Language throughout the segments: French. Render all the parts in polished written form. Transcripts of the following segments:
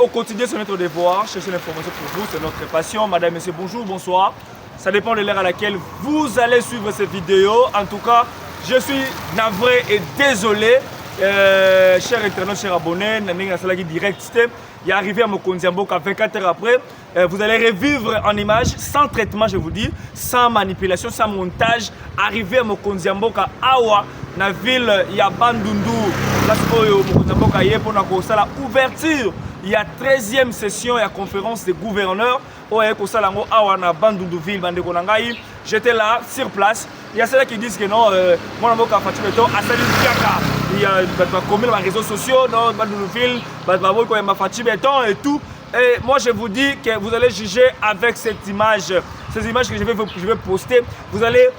au quotidien, c'est notre devoir. Chercher l'information pour vous, c'est notre passion. Madame, Monsieur, bonjour, bonsoir. Ça dépend de l'heure à laquelle vous allez suivre cette vidéo. En tout cas, je suis navré et désolé. Chers internautes, chers abonnés, direct système. Il est arrivé à Mokonziamboka 24 heures après. Vous allez revivre en image, sans traitement, je vous dis, sans manipulation, sans montage. Arrivé à Mokonziamboka Awa, dans la ville, il y a Bandundu. Là, Mokonziamboka y est pour la ouverture. Il y a 13e session et la conférence des gouverneurs. J'étais là, sur place. Il y a ceux qui disent que non, moi, il y a commis les réseaux sociaux, non, et tout. Et moi, je vous dis que vous allez juger avec cette image, ces images que je vais poster. Vous allez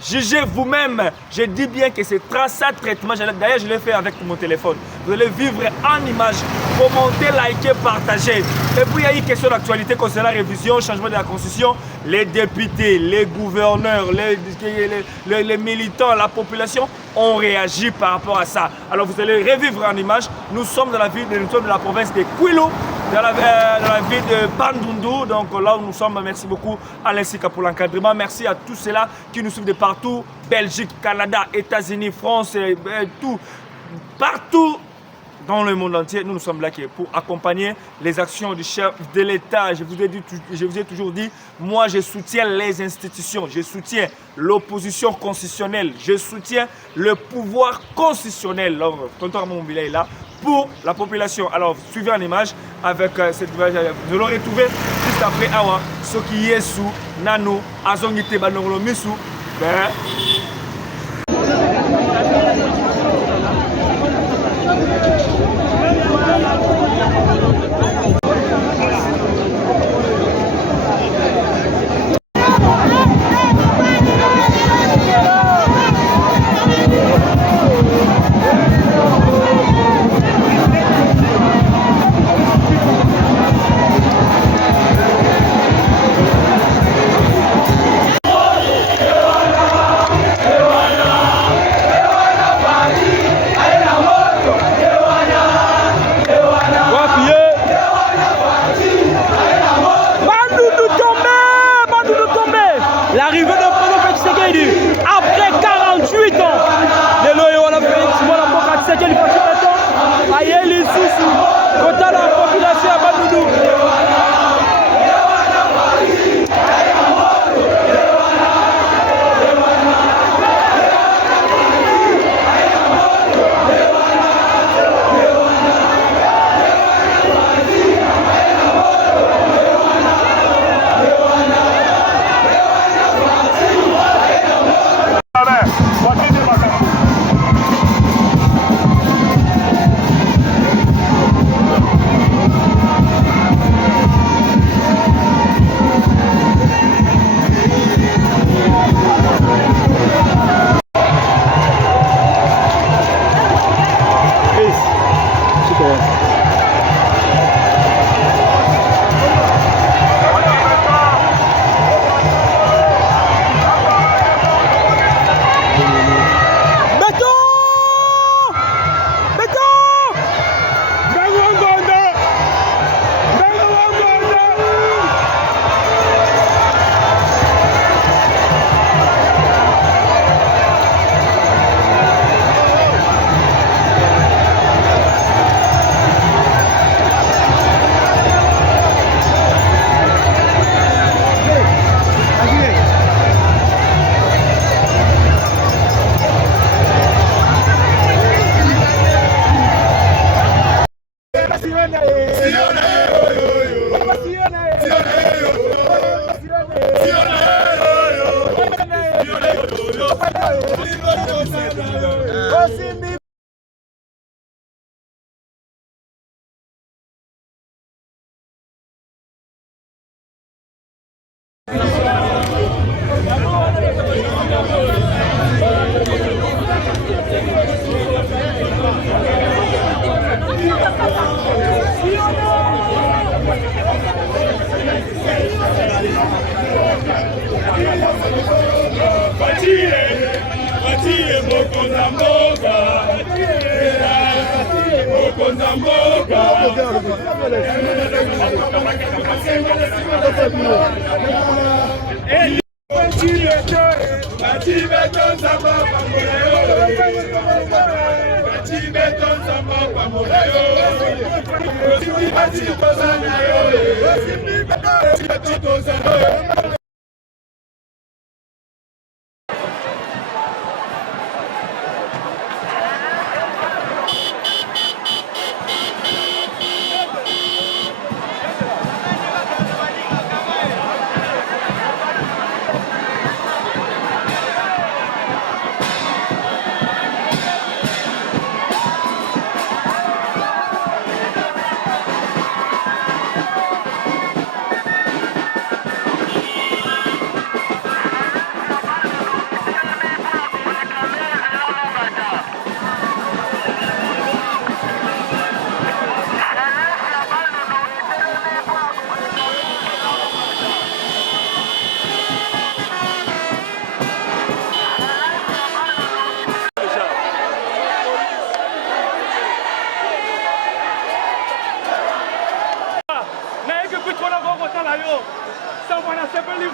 juger vous-même. Je dis bien que c'est ça traitement. D'ailleurs, je l'ai fait avec mon téléphone. Vous allez vivre en image, commenter, liker, partager. Et puis, il y a une question d'actualité concernant la révision, changement de la Constitution. Les députés, les gouverneurs, les militants, la population ont réagi par rapport à ça. Alors, vous allez revivre en image. Nous sommes dans la ville, nous sommes dans la province de Kwilu, dans la ville de Bandundu. Donc là où nous sommes, merci beaucoup Alain Sika pour l'encadrement. Merci à tous ceux-là qui nous suivent de partout. Belgique, Canada, États-Unis, France, tout, partout dans le monde entier. Nous sommes là pour accompagner les actions du chef de l'État. Je vous ai toujours dit, moi je soutiens les institutions, je soutiens l'opposition constitutionnelle, je soutiens le pouvoir constitutionnel. Alors, tonton Mobile est là pour la population. Alors, suivez en image avec cette image. Vous l'aurez trouvé juste après Awa, ce qui est sous Nano, Azongite Banongolo Misu. L'arrivée de Président Tshisekedi après 48 ans. Lelo Yola Félix Mola Mboka Tshisekedi Fachipeto Ayeli Susu kota la population ya Bandundu. Batie, Mokonza Mboka.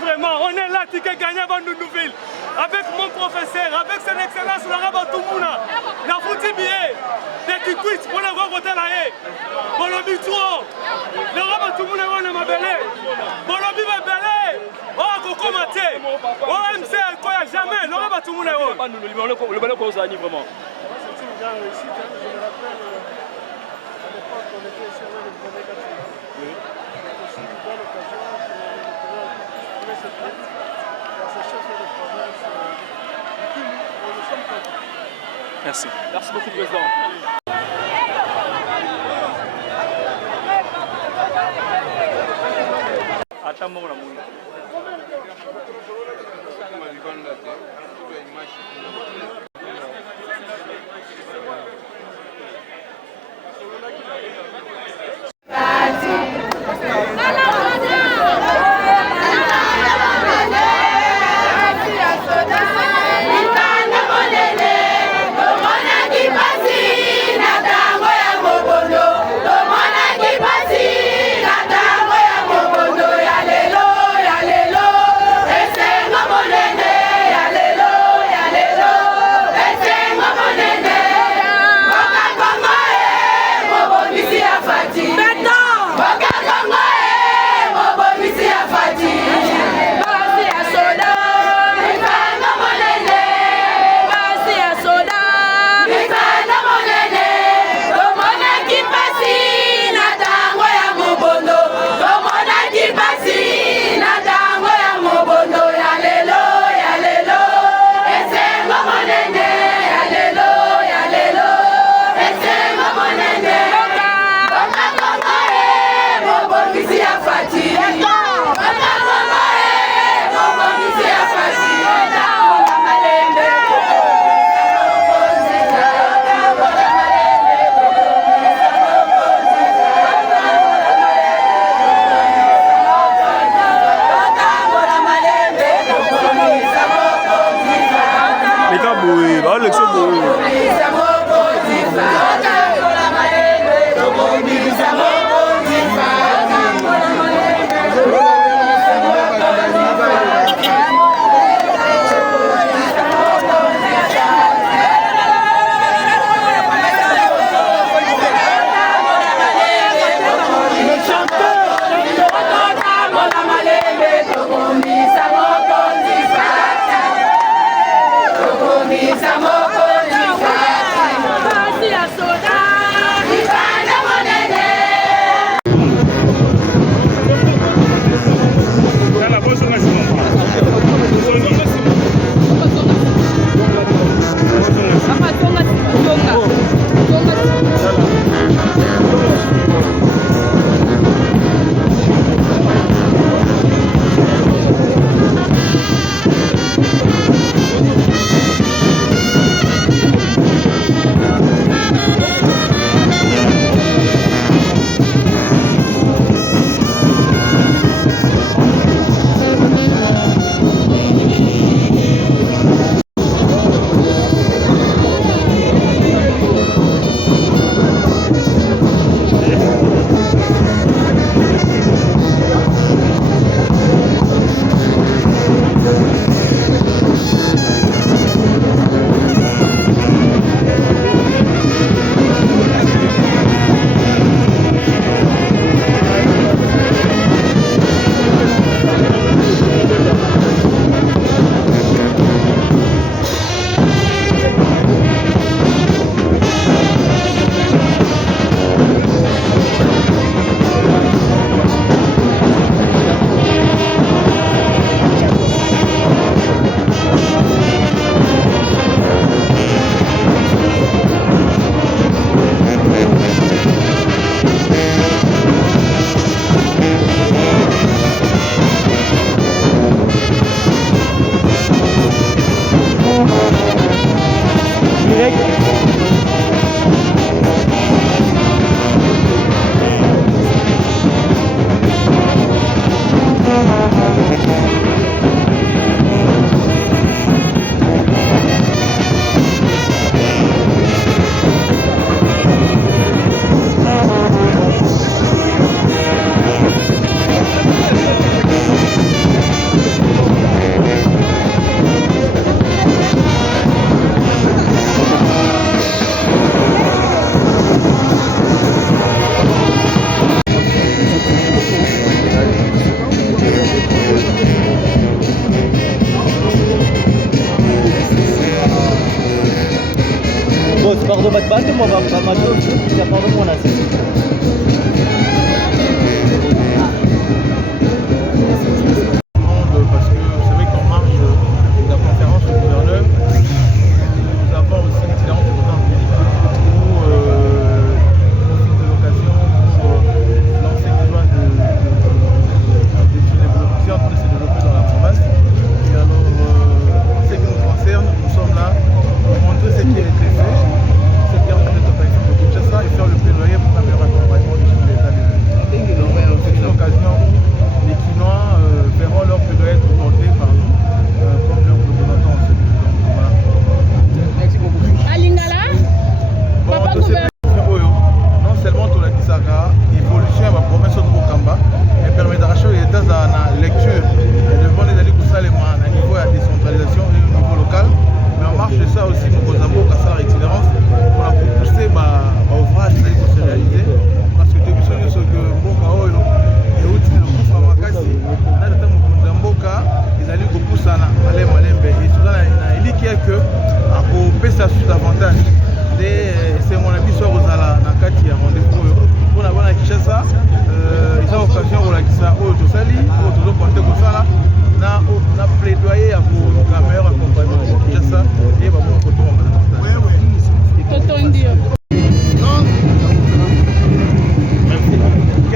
Vraiment, on est là, Ticket Gagnant avant nous nouvelles. Avec mon professeur, avec son excellence, Laurent Batoumuna. La foutu billet, des Kikwits, pour le voir voter là. Bolobi trop. Laurent Batoumuna, on est ma belle. Bolobi ma belle. Oh, Coco Maté. OMC, quoi, jamais. Laurent Batoumuna. Le ballon qu'on s'anime vraiment. C'est une grande réussite. Je me rappelle, à l'époque, on était sur le premier quatrième. C'est aussi une bonne occasion pour trouver cette lutte dans ces chefs de province. Nous sommes contents. Merci. Merci beaucoup, Président. Attends, mon amour. Fati.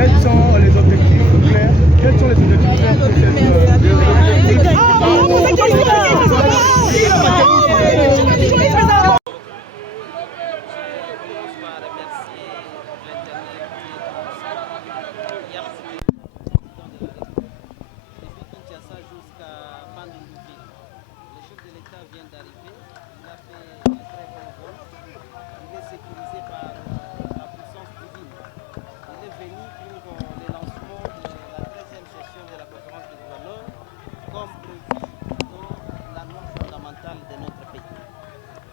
Quels sont les objectifs clairs? Quels sont les objectifs clairs pour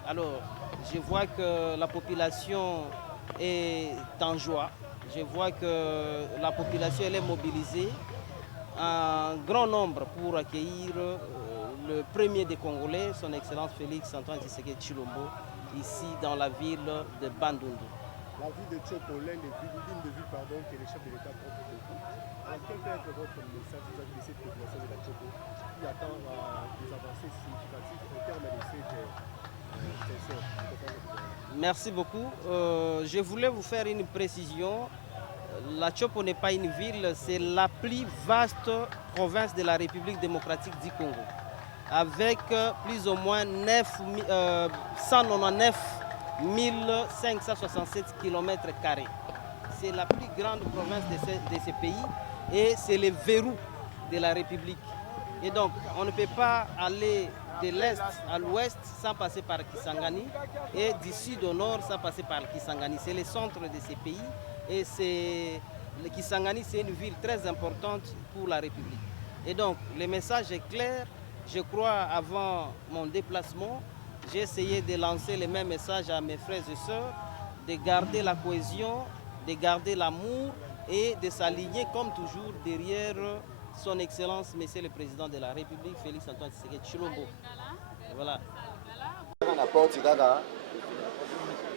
Alors, je vois que la population est en joie. Je vois que la population elle est mobilisée en grand nombre pour accueillir le premier des Congolais, son Excellence Félix Antoine Tshisekedi Tshilombo, ici dans la ville de Bandundu. La ville de Tchoko, l'une des villes que les chefs de l'État portent beaucoup. Alors, quel peut être votre message vis-à-vis de cette population de la Tchoko qui attend des avancées significatives au terme de cette session? Merci beaucoup. Je voulais vous faire une précision. La Tchoko n'est pas une ville, c'est la plus vaste province de la République démocratique du Congo, avec plus ou moins 199 567 km². C'est la plus grande province de ce pays et c'est le verrou de la République. Et donc, on ne peut pas aller de l'est à l'ouest sans passer par Kisangani et du sud au nord sans passer par Kisangani. C'est le centre de ce pays et le Kisangani, c'est une ville très importante pour la République. Et donc, le message est clair. Je crois, avant mon déplacement, j'ai essayé de lancer le même message à mes frères et sœurs, de garder la cohésion, de garder l'amour et de s'aligner comme toujours derrière son Excellence, Monsieur le Président de la République, Félix Antoine Tshisekedi Tshilombo. Voilà.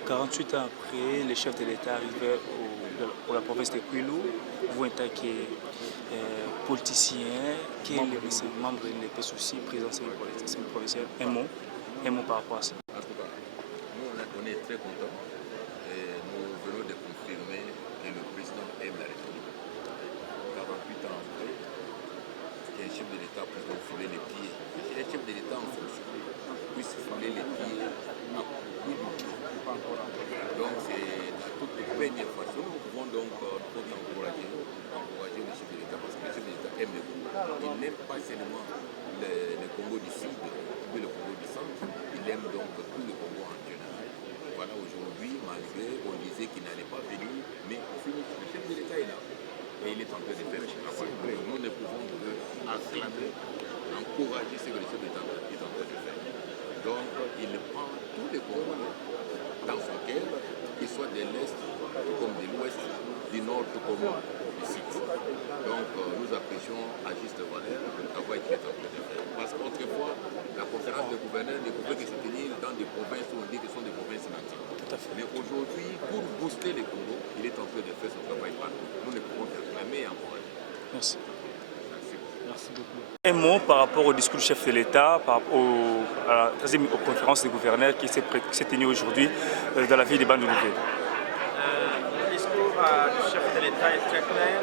48 ans après, le chef de l'État arrivait pour la province de Kwilu, vous en tant que politicien, qui est membre de l'EPS aussi, président du conseil provincial, un mot par rapport à ça. En tout cas, nous on est très contents et nous venons de confirmer que le président aime la République. 48 ans après, qu'un chef de l'État puisse donc fouler les pieds. Un chef de l'État en fonction puisse fouler les pieds à plus de tout. Donc c'est la toute première fois. Nous pouvons donc encourager le chef de l'État parce que le chef de l'État aime le Congo. Il n'aime pas seulement le Congo du Sud, mais le Congo du Centre. Il aime donc tout le Congo en général. Voilà, aujourd'hui, malgré on disait qu'il n'allait pas venir, mais au final, le chef de l'État est là. Et il est en train de faire le travail. Nous ne pouvons que acclamer, encourager ce que le chef de l'État est en train de faire. Donc, il prend tous les Congolais dans son cœur, qu'ils soient de l'Est comme de l'Ouest, du Nord comme du Sud. Donc, nous apprécions à juste valeur le travail qu'il est en train de faire. Parce qu'autrefois, la conférence des gouverneurs ne pouvait que se tenir dans des provinces où on dit que ce sont des provinces natives. Mais aujourd'hui, pour booster les Congo, il est en train de faire son travail partout. Nous ne pouvons qu'acclamer et encourager. Merci. Merci beaucoup. Un mot par rapport au discours du chef de l'État, par rapport à la 13e conférence des gouverneurs qui s'est tenue aujourd'hui dans la ville de Bandundu. Le discours du chef de l'État est très clair,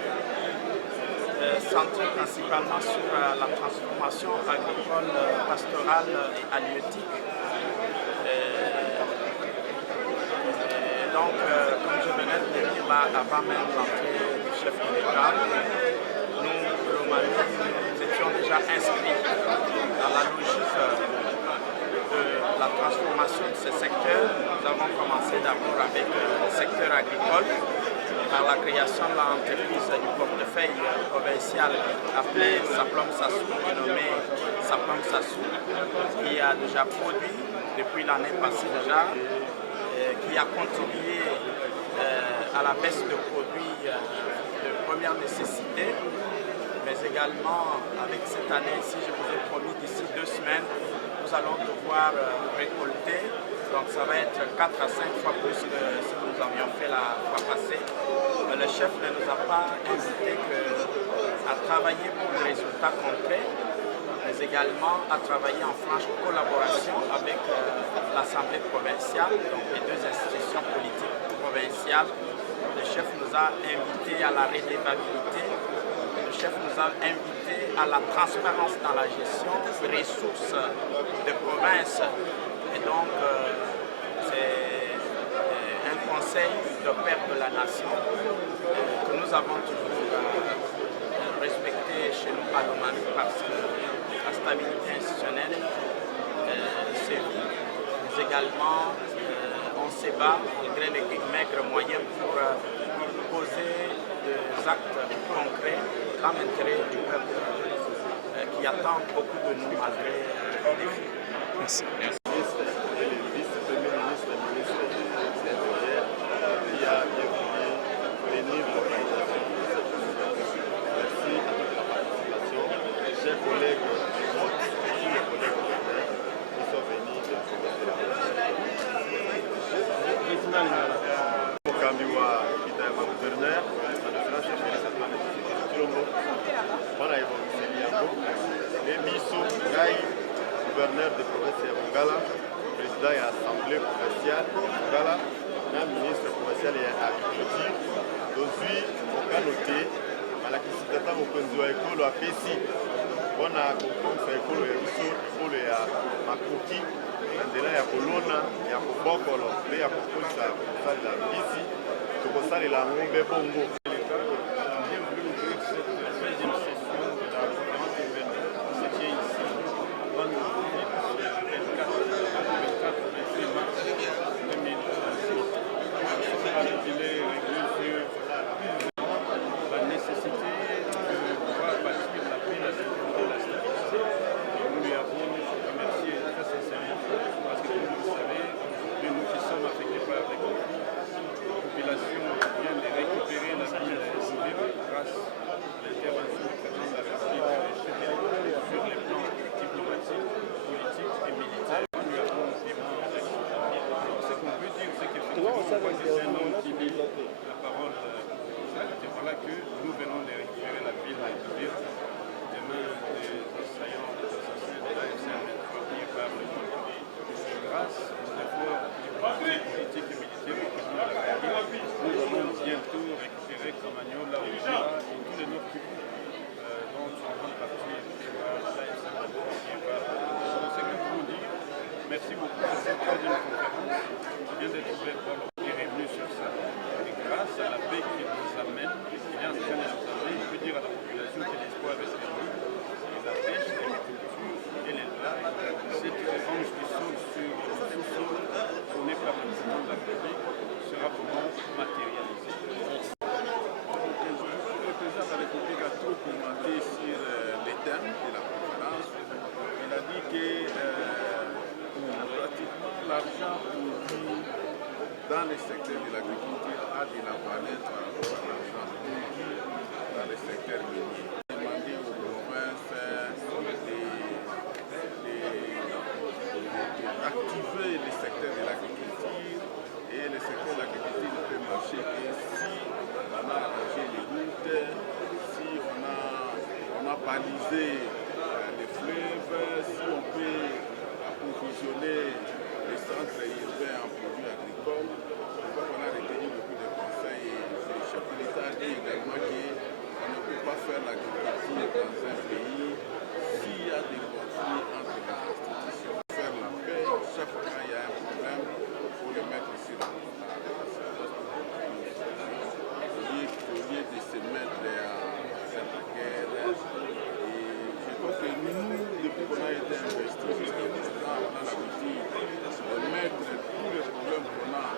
centré principalement sur la transformation agricole, pastorale et halieutique. Donc, comme je venais de le dire là, avant même l'entrée du chef de l'État, nous, Romani, nous étions déjà inscrits dans la logique de la transformation de ce secteur. Nous avons commencé d'abord avec le secteur agricole, par la création de l'entreprise du portefeuille provincial appelé Saplom Sassou, dénommé Saplom Sassou, qui a déjà produit depuis l'année passée déjà, qui a contribué à la baisse de produits de première nécessité, mais également avec cette année, si je vous ai promis d'ici 2 semaines, nous allons devoir récolter. Donc ça va être 4 à 5 fois plus que ce que nous avions fait la fois passée. Mais le chef ne nous a pas invité à travailler pour des résultats concrets, mais également à travailler en franche collaboration avec l'Assemblée provinciale, donc les 2 institutions politiques provinciales, Le chef nous a invités à la redevabilité. Le chef nous a invités à la transparence dans la gestion des ressources de province. Et donc, c'est un conseil de père de la nation que nous avons toujours respecté chez nous à Lomami parce que la stabilité institutionnelle sévit. Mais également, on se bat malgré les maigres moyens pour poser des actes concrets dans l'intérêt du peuple qui attend beaucoup de nous malgré les défis. Merci. Gouverneur de province ya Bongala, président ya assemblée provinciale Bongala, na ministre provincial ya agriculture, tozwi mokano te balakisi tata mokonzi wa ekolo apesi mpona kokomisa ekolo ya biso ekolo ya makoki nzela ya kolona ya kobokolo mpe ya kokolisa kosalela mbisi tokosalela yango mpe bongo. Merci beaucoup pour cette troisième conférence qui vient d'être ouverte par le qui est revenu sur ça. Et grâce à la paix qui nous amène, qui vient de nous amener, je peux dire à la population que l'espoir est perdu. Et la pêche, l'agriculture et l'élevage, cette revanche qui sort sur le sous-sol donnée par le président de la République sera vraiment matérialisée. Le président de la République a trop commenté sur les thèmes de la conférence. Il a dit que pratiquement l'argent produit dans le secteur de l'agriculture a de la valeur par rapport à l'argent produit dans le secteur minier. Demander aux provinces d'activer le secteur de l'agriculture et le secteur de l'agriculture ne peut marcher que si on a arrangé les routes, si on a balisé les fleuves, si on peut approvisionner les centres urbains en produits agricoles. Donc on a recueilli beaucoup de conseils et le chef de l'État dit également qu'on ne peut pas faire l'agriculture dans un pays s'il y a des conflits entre les institutions. Faire la paix, chaque fois qu'il y a un problème, il faut le mettre sur la table. Au lieu de se mettre à cette guerre. Et je crois que nous, depuis qu'on a été investis, on a l'habitude de mettre tous les problèmes qu'on a,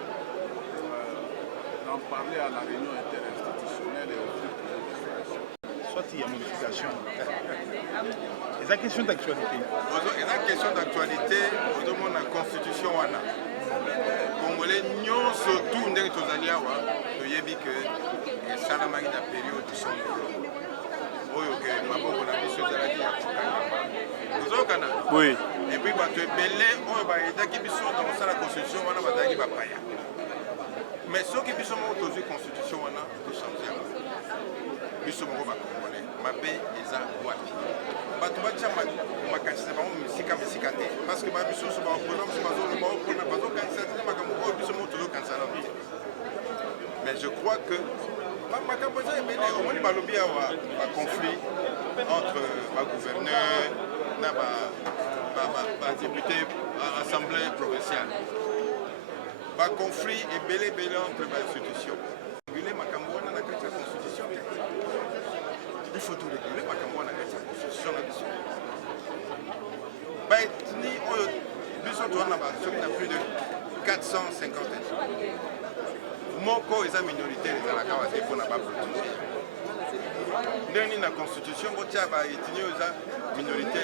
d'en parler à la réunion interinstitutionnelle et au plus de solutions. Soit il y a modification. Et la question d'actualité. Et la question d'actualité, on demande la constitution. Congolais, nous, surtout, nous avons dit que Salamani a période de son oui. Et puis, la constitution, mais ceux qui sont autorisés constitution, on a tout changé. Nous sommes congolais, ma paix est à Wapi. Parce que mais Mais je crois que Makamboza est bien, au moins il y a un conflit entre le gouverneur et le député à l'Assemblée provinciale. Un conflit est belé entre les institutions. Il faut tout réguler, Makamboza a la constitution. Il y a plus de 450 ans. Moko est minorité, les Alakawa pour n'a pas protégé. Dans la constitution, il y a une minorité.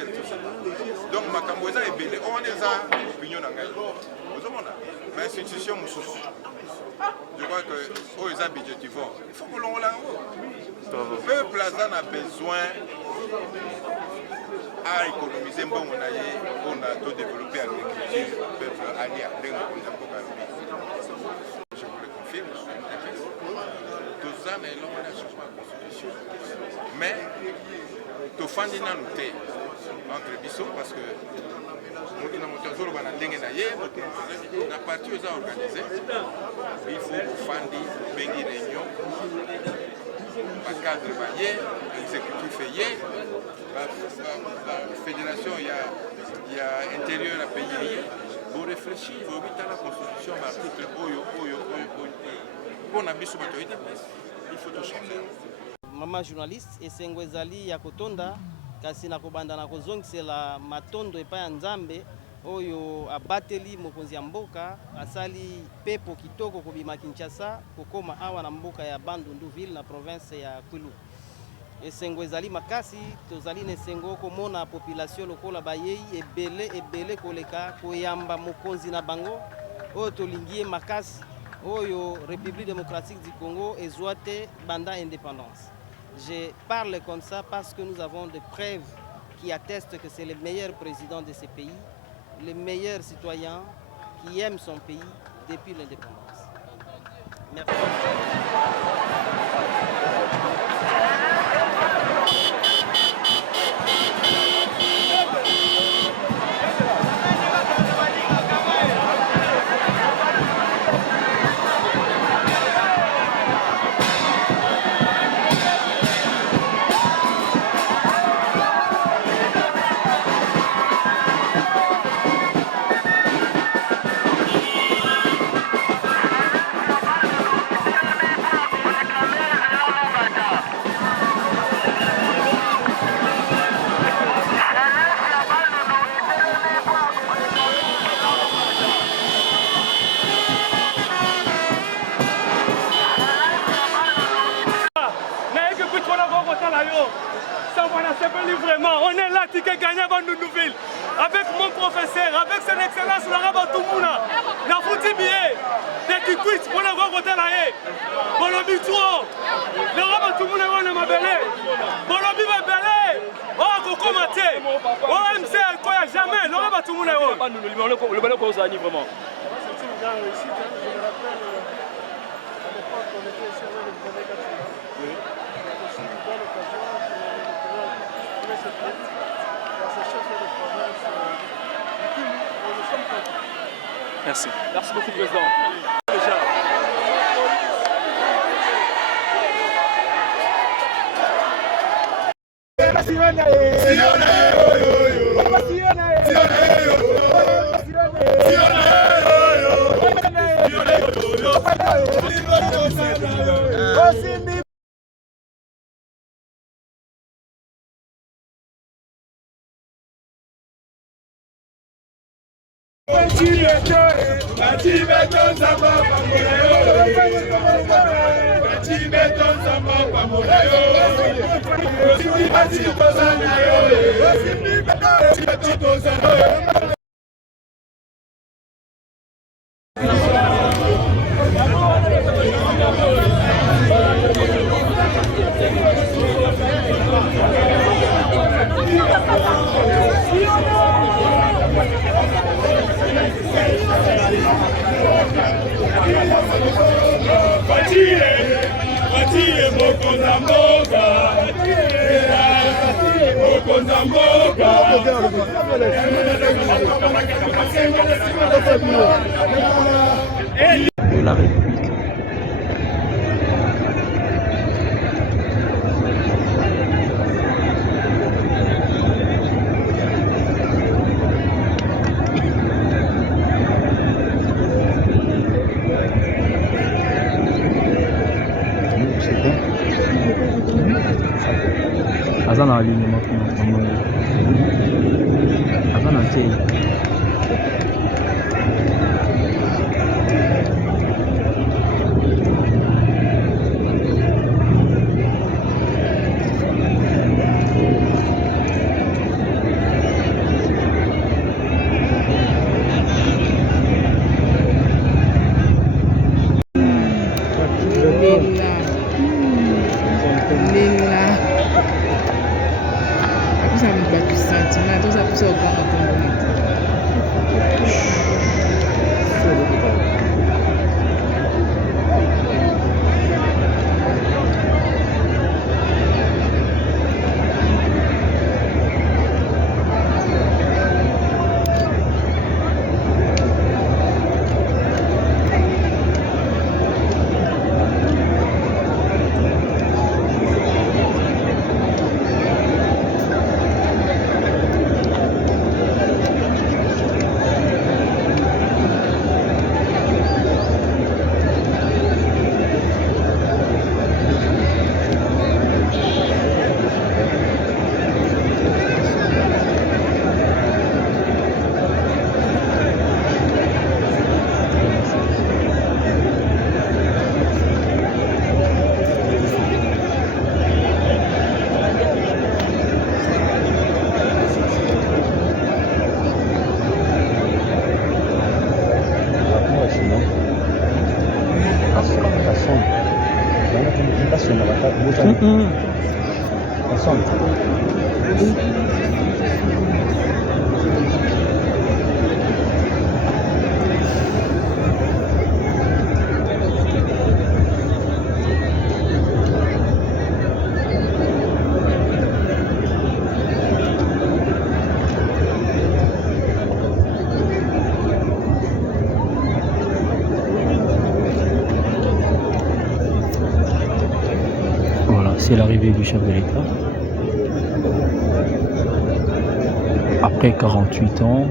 Donc, Makamboza est belé. On est en opinion. Mais l'institution, je crois que les gens budgétivores, il faut que l'on l'a. Le peuple a besoin à économiser bon on a tout développé l'agriculture, le peuple allié à plein je vous le confirme, tout ça n'est pas la constitution. Mais tout fan n'a noté entre bisous parce que la partie aux organisés, il faut que Fandi bengi réunion, le cadre vaillé, l'exécutif ayé, la fédération, il y a intérieur à pays, pour réfléchir, il faut éviter la constitution, l'article pour il faut tout changer. Maman journaliste, et Sengwezali Yakotonda, kasi na kobanda na kozongisela matondo epai ya Nzambe oyo abateli mokonzi ya mboka asali pepo kitoko kobima Kinshasa kokoma awa na mboka ya Bandundu ville na province ya Kwilu. Esengo ezali makasi tozali na esengo komona population lokola bayei ebele koleka koyamba mokonzi na bango oyo tolingie makasi oyo République démocratique du Congo ezwate banda indépendance. Je parle comme ça parce que nous avons des preuves qui attestent que c'est le meilleur président de ce pays, le meilleur citoyen qui aime son pays depuis l'indépendance. Merci. Vraiment, on est là, Ticket Gagné Bandundu-Ville, avec mon professeur, avec son excellence, le rabat Toumouna, la foutu billet, des Kikwits, pour le voir côté là, pour le bitro, le rabat Toumouna, on est ma belé, pour le bibe belé, oh, Coco Maté, OMC, quoi, jamais, le rabat Toumouna, le balai qu'on s'anime vraiment. C'est une grande réussite, je me rappelle, à l'époque, on était sur le Brené Katchula. C'est aussi une bonne occasion pour cette lutte dans ce chef de province du Kwilu, et nous sommes contents. Merci. Merci beaucoup, Président. De la République aza na alignement kuna aza na te C'est l'arrivée du chef de l'État. Après 48 ans,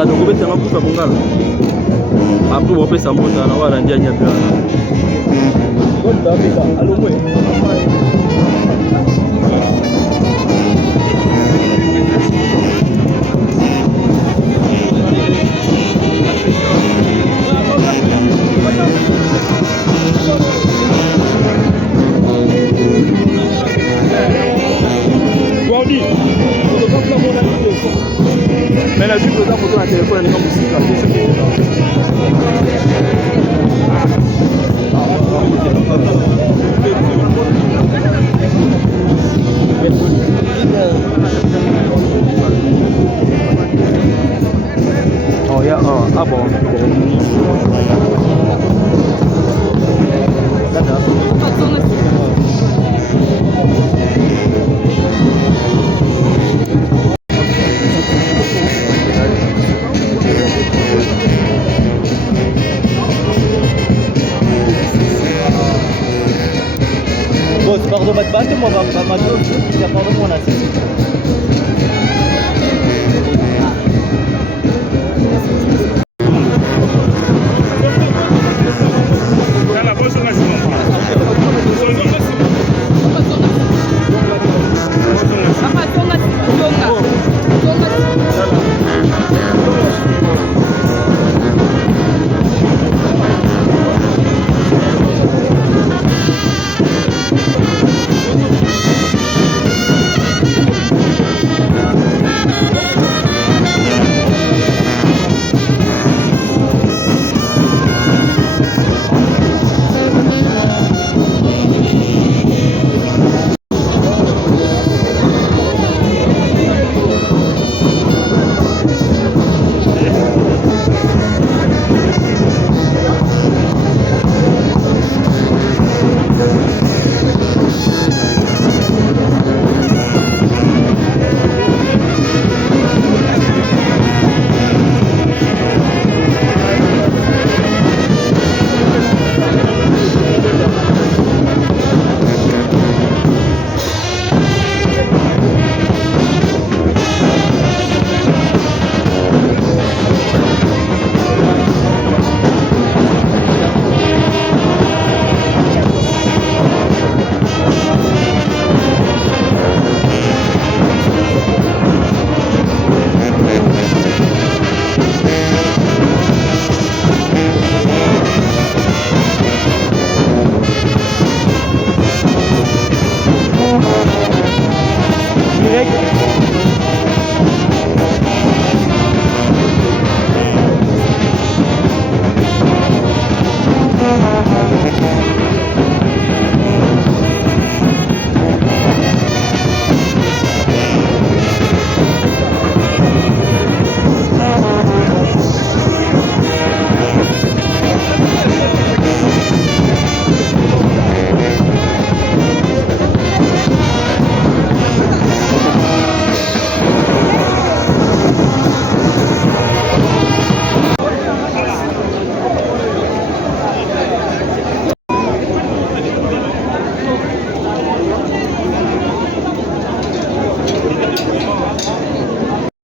tano kobeta nga kufa bongala après bopesa mbota na wala ndia nyabia bonda bita alomwe Boss, pardon, pardon, moi, pardon, mon assistant.